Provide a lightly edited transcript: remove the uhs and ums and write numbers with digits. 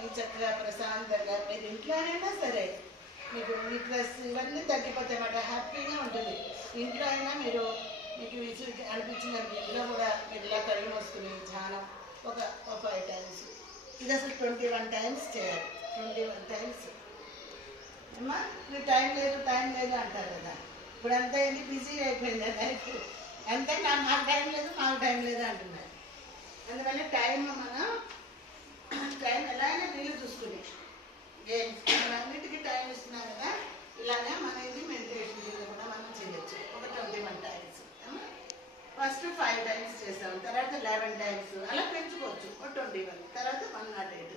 చేసుకొని చక్కగా ప్రశాంతంగా మీరు ఇంట్లోనైనా సరే మీకు వీక్నెస్ ఇవన్నీ తగ్గిపోతాయి అన్నమాట. హ్యాపీగా ఉంటుంది. ఇంట్లో అయినా మీరు మీకు విసుగు అనిపించినప్పుడు ఇంట్లో కూడా మీరు ఇలా కళ్ళు మూసుకుని ధ్యానం ఒక 5 టైమ్స్. ఇది అసలు 21 టైమ్స్ చేయాలి. 21 టైమ్స్. అమ్మా మీరు టైం లేదు అంటారు కదా. ఇప్పుడు అంతా ఏంటి బిజీ అయిపోయింది లైఫ్. అంతే మాకు టైం లేదు అంటున్నారు. అందువల్ల టైం ఎలా అయినా వీలు చూసుకుని గేమ్స్ అన్నిటికీ టైం ఇస్తున్నారు కదా. ఇలాగా మన ఇది మెడిటేషన్ కూడా మనం చేయొచ్చు. ఒక 21 టైమ్స్. ఫస్ట్ 5 టైమ్స్ చేసాం, తర్వాత 11 టైమ్స్, అలా పెంచుకోవచ్చు. ఒక 21, తర్వాత 108.